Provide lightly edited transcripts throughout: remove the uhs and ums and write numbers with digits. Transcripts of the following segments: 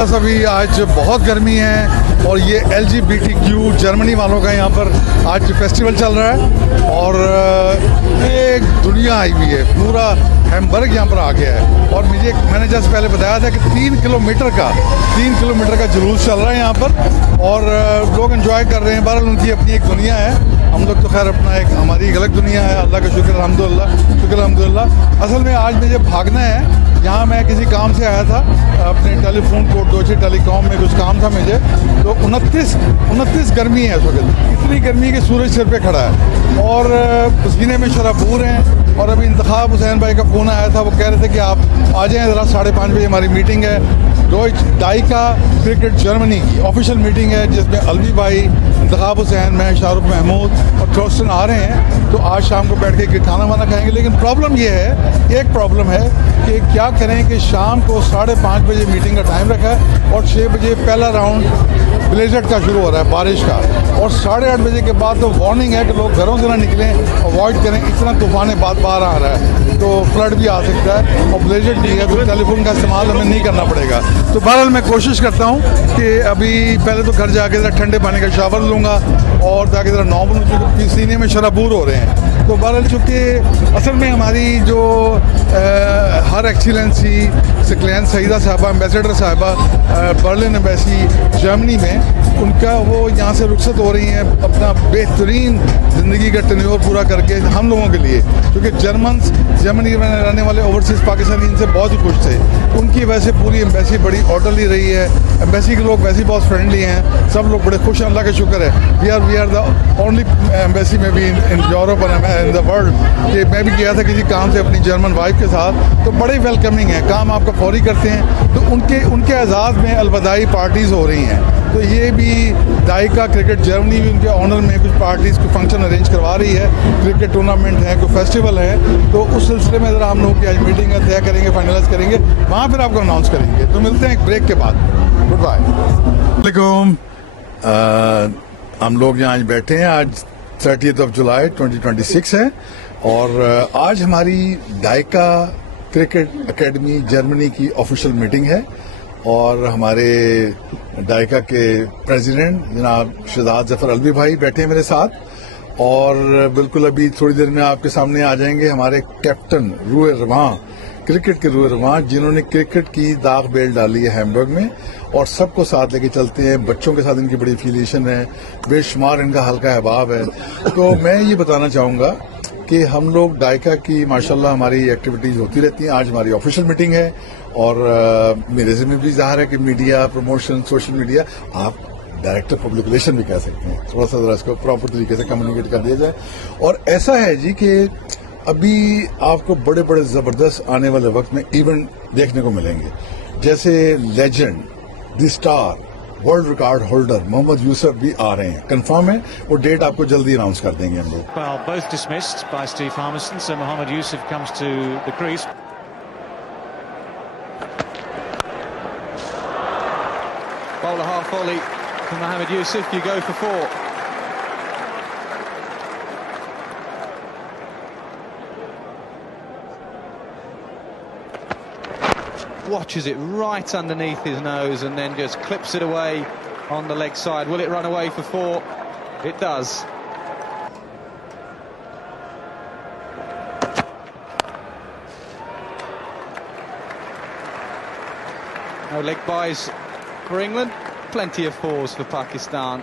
अभी आज बहुत गर्मी है और ये LGBTQ जर्मनी वालों का यहाँ पर आज फेस्टिवल चल रहा है और एक दुनिया आई हुई है, पूरा हैम्बर्ग यहाँ पर आ गया है। और मैंने जस्ट पहले बताया था कि 3 किलोमीटर का जुलूस चल रहा है यहाँ पर और लोग एंजॉय कर रहे हैं। बहरहाल उनकी अपनी एक दुनिया है, हम लोग तो खैर अपना एक हमारी एक अलग दुनिया है। अल्लाह का शुक्र अल्हम्दुलिल्लाह। असल में आज मुझे भागना है, यहाँ मैं किसी काम से आया था, अपने टेलीफोन कोड डोचे टेलीकॉम में कुछ काम था मुझे। तो 29 गर्मी है इस वक्त, इतनी गर्मी कि सूरज सिर पे खड़ा है और पसीने में शराबूर हैं। और अभी इंतखाब हुसैन भाई का फ़ोन आया था, वो कह रहे थे कि आप आ जाएँ ज़रा, 5:30 बजे हमारी मीटिंग है, डाइका क्रिकेट जर्मनी की ऑफिशियल मीटिंग है, जिसमें अलवी भाई, इंतखाब हुसैन, मैं, शाहरुख महमूद और थोस्टन आ रहे हैं। तो आज शाम को बैठ के खाना वाना खाएंगे। लेकिन प्रॉब्लम ये है, एक प्रॉब्लम है कि क्या करें कि शाम को 5:30 बजे मीटिंग का टाइम रखा है और 6 बजे पहला राउंड ब्लेजर्ड का शुरू हो रहा है, बारिश का। और 8:30 बजे के बाद तो वार्निंग है कि लोग घरों से ना निकलें, अवॉइड करें, इतना तूफान बार आ रहा है, तो फ्लड भी आ सकता है और ब्लेजर्ड भी है, तो टेलीफोन का इस्तेमाल हमें नहीं करना पड़ेगा। तो बहरहाल मैं कोशिश करता हूँ कि अभी पहले तो घर जाके ज़रा ठंडे पानी का शावर लूँगा और ताकि ज़रा नॉर्मल, क्योंकि सीने में शराबूर हो रहे हैं। तो बहरहाल चूँकि असल में हमारी जो हर एक्सीलेंसी सकलैन सईदा साहबा, एम्बेसडर साहबा बर्लिन एम्बेसी जर्मनी में, उनका वो यहाँ से रुखसत हो रही हैं अपना बेहतरीन ज़िंदगी का टेन्योर पूरा करके हम लोगों के लिए। क्योंकि जर्मनी में रहने वाले ओवरसीज़ पाकिस्तानी इनसे बहुत ही खुश थे, उनकी वजह से पूरी एम्बेसी बड़ी ऑर्डरली रही है। एम्बेसी के लोग वैसे ही बहुत फ्रेंडली हैं, सब लोग बड़े खुश हैं, अल्लाह का शुक्र है। We are the only embassy में भी इन यूरोप और इन द वर्ल्ड कि मैं भी गया था किसी काम से अपनी जर्मन वाइफ के साथ, तो बड़े वेलकमिंग है, काम आपका फौरी करते हैं। तो उनके एजाज़ में अलविदाई पार्टीज़ हो रही हैं। तो ये भी डाइका क्रिकेट जर्मनी भी उनके ऑनर में कुछ पार्टीज़ को फंक्शन अरेंज करवा रही है, क्रिकेट टूर्नामेंट है, कोई फेस्टिवल है। तो उस सिलसिले में ज़रा हम लोग की आज मीटिंग है, तय करेंगे, फाइनलाइज करेंगे, वहाँ फिर आपको अनाउंस करेंगे। तो मिलते हैं एक ब्रेक के बाद। Goodbye. वालेकुम। हम लोग यहाँ आज बैठे हैं, आज 30 जुलाई 2026 है और आज हमारी डाइका क्रिकेट एकेडमी जर्मनी की ऑफिशियल मीटिंग है और हमारे डाइका के प्रेसिडेंट जनाब शहजाद जफर अलवी भाई बैठे हैं मेरे साथ। और बिल्कुल अभी थोड़ी देर में आपके सामने आ जाएंगे हमारे कैप्टन रूए रवां, क्रिकेट के रूए रवां, जिन्होंने क्रिकेट की दाग बेल डाली है हैम्बर्ग में और सबको साथ लेके चलते हैं। बच्चों के साथ इनकी बड़ी एफिलिएशन है, बेशुमार इनका हल्का अहबाब है। तो मैं ये बताना चाहूँगा कि हम लोग डाइका की माशाल्लाह हमारी एक्टिविटीज़ होती रहती हैं। आज हमारी ऑफिशियल मीटिंग है और मेरे से में भी ज़ाहिर है कि मीडिया प्रमोशन, सोशल मीडिया, आप डायरेक्टर पब्लिक रिलेशन भी कह सकते हैं, थोड़ा सा ज़रा इसको प्रॉपर तरीके से कम्युनिकेट कर दिया जाए। और ऐसा है जी कि अभी आपको बड़े बड़े ज़बरदस्त आने वाले वक्त में इवेंट देखने को मिलेंगे, जैसे legend, the star, world record holder Mohammad Yusuf भी आ रहे हैं। कंफर्म है, वो डेट आपको जल्दी अनाउंस कर देंगे हम लोग। Well, both dismissed by Steve Harmison, so Mohammed Yusuf comes to the crease. Bowler half volley from Mohammed Yusuf, you go for 4. Watches it right underneath his nose and then just clips it away on the leg side. Will it run away for 4? It does. No leg buys for England. Plenty of 4s for Pakistan.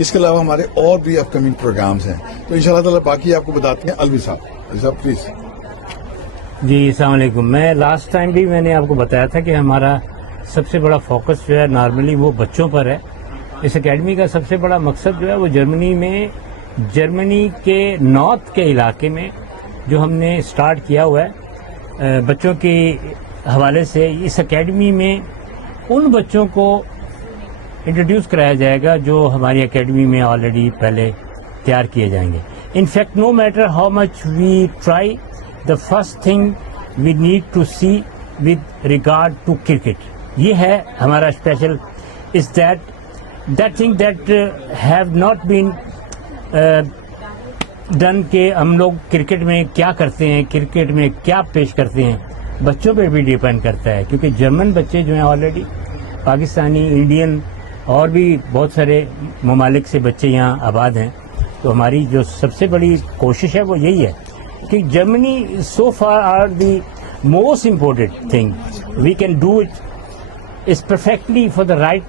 इसके अलावा हमारे और भी upcoming programmes हैं, तो इंशाल्लाह ताला बाकी आपको बताते हैं। अलवी साहब प्लीज। जी अस्सलाम वालेकुम। मैं लास्ट टाइम भी मैंने आपको बताया था कि हमारा सबसे बड़ा फोकस जो है नॉर्मली वो बच्चों पर है। इस एकेडमी का सबसे बड़ा मकसद जो है वो जर्मनी के नॉर्थ के इलाके में जो हमने स्टार्ट किया हुआ है बच्चों के हवाले से। इस एकेडमी में उन बच्चों को इंट्रोड्यूस कराया जाएगा जो हमारी एकेडमी में ऑलरेडी पहले तैयार किए जाएंगे। In fact no matter how much we try, the first thing we need to see with regard to cricket, ये है हमारा special, is that thing that have not been done के हम लोग क्रिकेट में क्या करते हैं, क्रिकेट में क्या पेश करते हैं, बच्चों पे भी डिपेंड करता है। क्योंकि जर्मन बच्चे जो हैं ऑलरेडी पाकिस्तानी, इंडियन और भी बहुत सारे ममालिक से बच्चे यहाँ आबाद हैं। तो हमारी जो सबसे बड़ी कोशिश है वो यही है कि Germany so far are the most important thing we can do it is perfectly for the right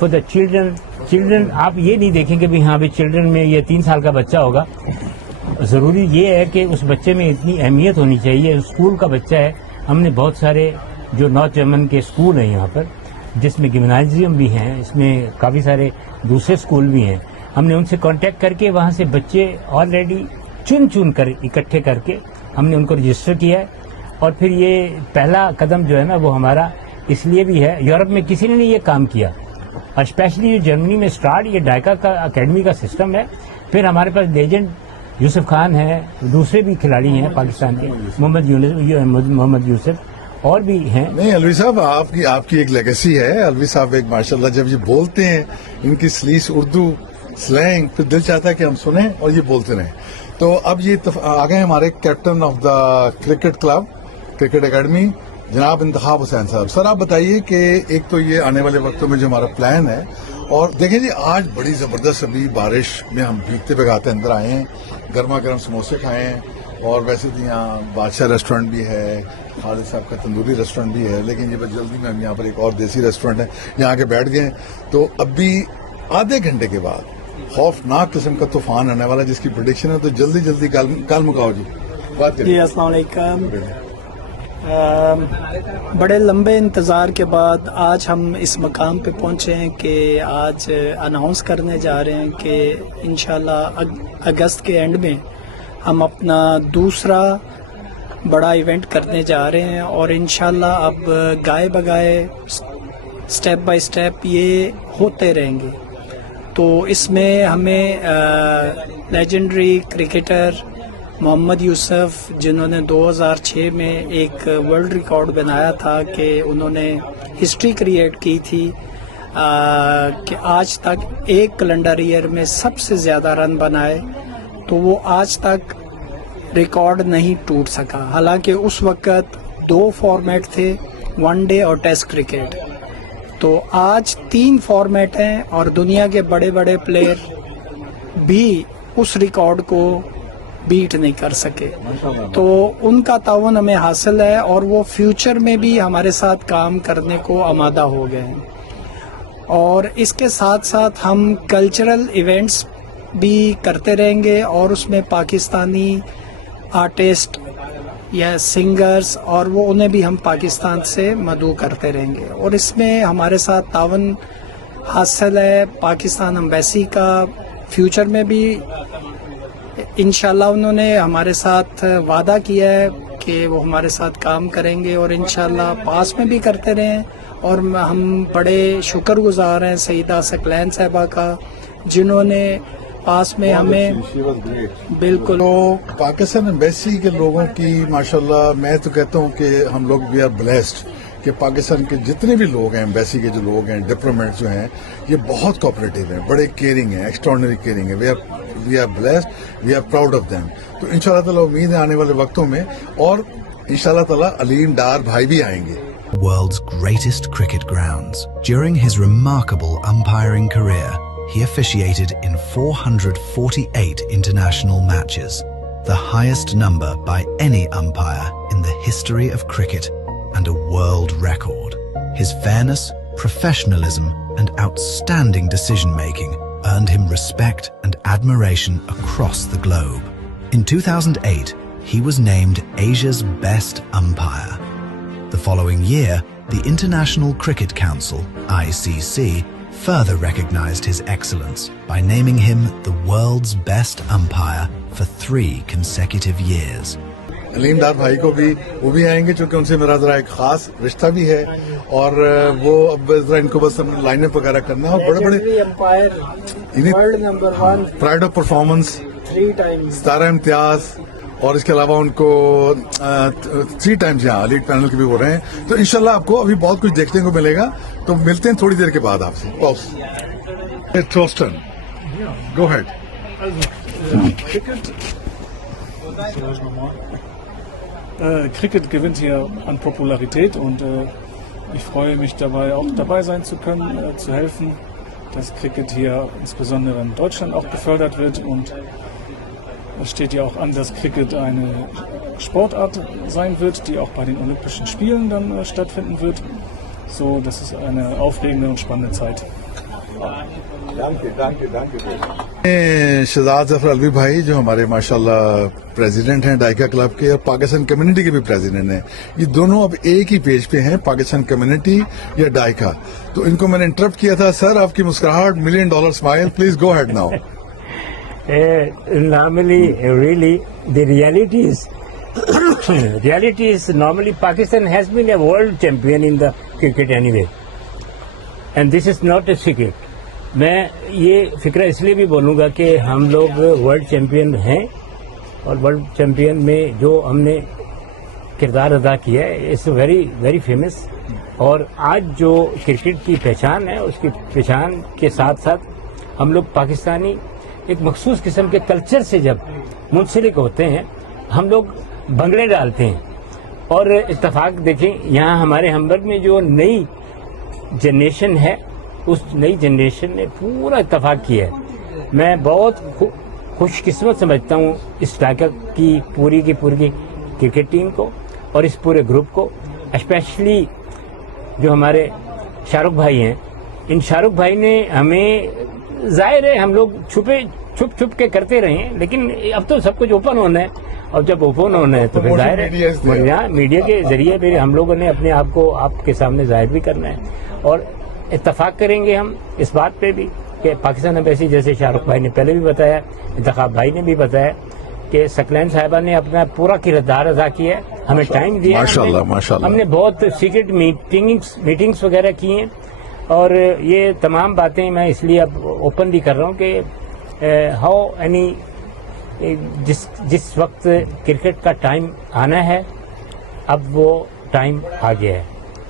for the children. आप ये नहीं देखेंगे भी हाँ भी चिल्ड्रन में ये 3 साल का बच्चा होगा। ज़रूरी ये है कि उस बच्चे में इतनी अहमियत होनी चाहिए। स्कूल का बच्चा है, हमने बहुत सारे जो नॉर्थ जर्मन के स्कूल हैं यहाँ पर, जिसमें गिम्नाजियम भी हैं, इसमें काफ़ी सारे दूसरे स्कूल भी हैं। हमने उनसे कांटेक्ट करके वहाँ से बच्चे ऑलरेडी चुन कर इकट्ठे करके हमने उनको रजिस्टर किया है। और फिर ये पहला कदम जो है ना वो हमारा इसलिए भी है, यूरोप में किसी ने नहीं ये काम किया, और स्पेशली जर्मनी में स्टार्ट ये डायका का अकेडमी का सिस्टम है। फिर हमारे पास लेजेंड यूसुफ खान है, दूसरे भी खिलाड़ी हैं पाकिस्तान के, मोहम्मद यूसुफ और भी हैं। नहीं अलवी साहब, आपकी एक लेगेसी है। अलवी साहब एक माशाल्लाह जब ये बोलते हैं, इनकी स्लीस उर्दू स्लैंग, फिर दिल चाहता है कि हम सुने और ये बोलते रहें। तो अब ये आ गए हमारे captain of the cricket club, cricket academy, जनाब इंतखाब हुसैन साहब। सर आप बताइए कि एक तो ये आने वाले वक्तों में जो हमारा प्लान है, और देखें जी आज बड़ी जबरदस्त अभी बारिश में हम भीगते भगाते अंदर आए हैं, गर्मा गर्म समोसे खाए हैं, और वैसे तो यहाँ बादशाह रेस्टोरेंट भी है, खालिद साहब का तंदूरी रेस्टोरेंट भी है, लेकिन ये बस जल्दी में हम यहाँ पर एक और देसी रेस्टोरेंट है यहाँ आके बैठ गए। तो अभी आधे घंटे के बाद खौफनाक किस्म का तूफान आने वाला जिसकी प्रेडिक्शन है। तो जल्दी कल मुकाओ जी, बात करिए। जी अस्सलाम वालेकुम। बड़े लंबे इंतज़ार के बाद आज हम इस मकाम पे पहुंचे हैं कि आज अनाउंस करने जा रहे हैं कि इंशाल्लाह अगस्त के एंड में हम अपना दूसरा बड़ा इवेंट करने जा रहे हैं, और इंशाल्लाह अब गाए बगाए स्टेप बाय स्टेप ये होते रहेंगे। तो इसमें हमें लेजेंडरी क्रिकेटर मोहम्मद यूसुफ, जिन्होंने 2006 में एक वर्ल्ड रिकॉर्ड बनाया था कि उन्होंने हिस्ट्री क्रिएट की थी कि आज तक एक कैलेंडर ईयर में सबसे ज़्यादा रन बनाए, तो वो आज तक रिकॉर्ड नहीं टूट सका। हालांकि उस वक़्त 2 फॉर्मेट थे, वनडे और टेस्ट क्रिकेट। तो आज 3 फॉर्मेट हैं और दुनिया के बड़े बड़े प्लेयर भी उस रिकॉर्ड को बीट नहीं कर सके। तो उनका तावन हमें हासिल है, और वो फ्यूचर में भी हमारे साथ काम करने को आमादा हो गए हैं। और इसके साथ साथ हम कल्चरल इवेंट्स भी करते रहेंगे, और उसमें पाकिस्तानी आर्टिस्ट या सिंगर्स, और वो उन्हें भी हम पाकिस्तान से मदऊ करते रहेंगे। और इसमें हमारे साथ तावन हासिल है पाकिस्तान एम्बेसी का। फ्यूचर में भी इंशाल्लाह उन्होंने हमारे साथ वादा किया है कि वो हमारे साथ काम करेंगे, और इंशाल्लाह पास में भी करते रहें। और हम बड़े शुक्रगुजार हैं सईदा सकलैन साहिबा का, जिन्होंने पास में हमें बिल्कुल। तो पाकिस्तान एम्बेसी के लोगों की माशाल्लाह, मैं तो कहता हूँ कि हम लोग वी आर ब्लेस्ड कि पाकिस्तान के जितने भी लोग हैं, एम्बेसी के जो लोग हैं, डिप्लोमेट जो हैं, ये बहुत कोऑपरेटिव हैं, बड़े केयरिंग हैं, एक्स्ट्राऑर्डिनरी केयरिंग है। We are blessed, we are proud of them. तो इंशाल्लाह ताला उम्मीद है आने वाले वक्तों में, और इंशाल्लाह ताला अलीम डार भाई भी आएंगे। World's greatest cricket grounds. During his remarkable umpiring career, he officiated in 448 international matches, the highest number by any umpire in the history of cricket, and a world record. His fairness, professionalism, and outstanding decision-making earned him respect and admiration across the globe. In 2008, he was named Asia's best umpire. The following year, the International Cricket Council, ICC, further recognized his excellence by naming him the world's best umpire for 3 consecutive years. Aleem डार भाई को भी वो भी आएंगे, क्योंकि उनसे मेरा जरा एक खास रिश्ता भी है, और वो अब जरा इनको बस लाइनअप वगैरह करना है। और बड़े बड़े world number 1 pride of performance 3 times, Sitara Imtiaz, और इसके अलावा उनको 3 टाइम्स यहाँ लीड पैनल के भी हो रहे हैं। तो इंशाल्लाह आपको अभी बहुत कुछ देखने को मिलेगा। तो मिलते हैं थोड़ी देर के बाद आपसे। ट्रोस्टन, गो head. Cricket gewinnt hier an Popularität und Ich freue mich dabei, auch dabei sein zu können, zu helfen, dass Cricket hier insbesondere in Deutschland auch gefördert wird. Und es steht ja auch an, dass Cricket eine Sportart sein wird, die auch bei den Olympischen Spielen dann stattfinden wird. So, das ist eine aufregende und spannende Zeit. Shahzad Zafar Alvi भाई जो हमारे माशाल्लाह president हैं डाइका club के और Pakistan community के भी president हैं, ये दोनों अब एक ही पेज पे हैं, पाकिस्तान कम्युनिटी या डाइका। तो इनको मैंने इंटरप्ट किया था, सर आपकी मुस्कुराहट $1 million smile, please go head now. Normally, really, the reality is normally Pakistan has been a world champion in the cricket anyway, and this is not a secret. मैं ये फिक्र इसलिए भी बोलूँगा कि हम लोग वर्ल्ड चैम्पियन हैं और वर्ल्ड चैम्पियन में जो हमने किरदार अदा किया है इट्स वेरी वेरी फेमस। और आज जो क्रिकेट की पहचान है उसकी पहचान के साथ साथ हम लोग पाकिस्तानी एक मखसूस किस्म के कल्चर से जब मुंसलिक होते हैं हम लोग भंगड़े डालते हैं। और इत्तेफाक देखें यहाँ हमारे हमबर्ग में जो नई जनरेशन है उस नई जनरेशन ने पूरा इत्तेफाक किया है। मैं बहुत खुशकिस्मत समझता हूँ इस डाइका की पूरी क्रिकेट टीम को और इस पूरे ग्रुप को, स्पेशली जो हमारे शाहरुख भाई हैं। इन शाहरुख भाई ने हमें, जाहिर है हम लोग छुप के करते रहे हैं, लेकिन अब तो सब कुछ ओपन होना है और जब ओपन होना है तो फिर जाहिर है मीडिया के जरिए फिर हम लोगों ने अपने आप को आपके सामने जाहिर भी करना है। और इत्तेफाक करेंगे हम इस बात पे भी कि पाकिस्तान एम्बेसी, जैसे शाहरुख भाई ने पहले भी बताया, इंतखाब भाई ने भी बताया कि सकलैन साहिबा ने अपना पूरा किरदार अदा किया है, हमें टाइम दिया, हमने बहुत सीक्रेट मीटिंग्स वगैरह की हैं। और ये तमाम बातें मैं इसलिए अब ओपनली कर रहा हूँ कि हाउ एनी जिस वक्त क्रिकेट का टाइम आना है अब वो टाइम आ गया है।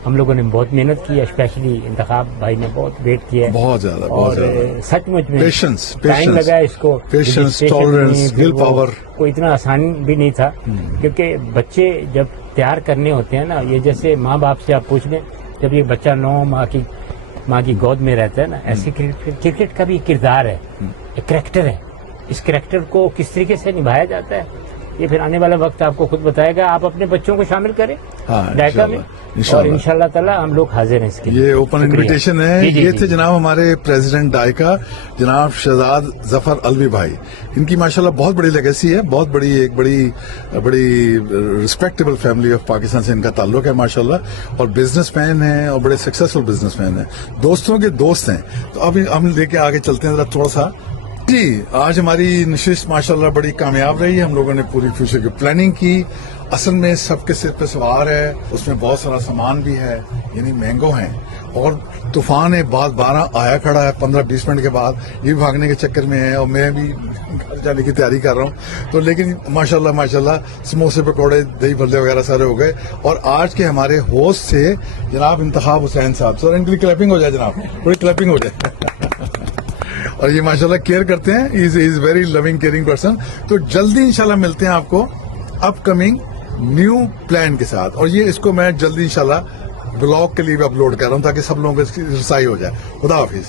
हम लोगों ने बहुत मेहनत की, स्पेशली इंतखाब भाई ने बहुत वेट किया है, बहुत ज्यादा, और सचमुच में पेशेंस टाइम लगा इसको, पेशेंस, टॉलरेंस, विल पावर, कोई इतना आसान भी नहीं था। क्योंकि बच्चे जब तैयार करने होते हैं ना, ये जैसे माँ बाप से आप पूछ लें, जब ये बच्चा 9 माँ की गोद में रहता है ना, ऐसे क्रिकेट का भी किरदार है, एक करैक्टर है। इस करैक्टर को किस तरीके से निभाया जाता है ये फिर आने वाला वक्त आपको खुद बताएगा। आप अपने बच्चों को शामिल करें डाइका में और इंशाल्लाह ताला हम लोग हाजिर हैं इसके लिए। ये ओपन इन्विटेशन है। ये थे जनाब हमारे प्रेसिडेंट डाइका जनाब शहजाद जफर अलवी भाई। इनकी माशाल्लाह बहुत बड़ी लेगेसी है, बहुत बड़ी रिस्पेक्टेबल फैमिली ऑफ पाकिस्तान से इनका ताल्लुक है माशाल्लाह, और बिजनेसमैन हैं और बड़े सक्सेसफुल बिजनेसमैन हैं, दोस्तों के दोस्त हैं। तो अब हम लेके आगे चलते हैं जरा थोड़ा सा। जी, आज हमारी नशिस्त माशाल्लाह बड़ी कामयाब रही है। हम लोगों ने पूरी फ्यूचर की प्लानिंग की। असल में सबके सिर पे सवार है, उसमें बहुत सारा सामान भी है, यानी मैंगो हैं, और तूफान है, बाद 12 आया खड़ा है 15-20 मिनट के बाद। ये भी भागने के चक्कर में है और मैं भी घर जाने की तैयारी कर रहा हूँ। तो लेकिन माशाल्लाह समोसे पकौड़े दही भल्ले वगैरह सारे हो गए। और आज के हमारे होस्ट थे जनाब इंतखाब हुसैन साहब। सर इनके लिए क्लैपिंग हो जाए जनाब, थोड़ी क्लैपिंग हो जाए। और ये माशाल्लाह केयर करते हैं, is very loving caring person. तो जल्दी इंशाल्लाह मिलते हैं आपको अपकमिंग न्यू प्लान के साथ, और ये इसको मैं जल्दी इंशाल्लाह ब्लॉग के लिए भी अपलोड कर रहा हूँ ताकि सब लोगों को इसकी रसाई हो जाए। खुदा हाफिज।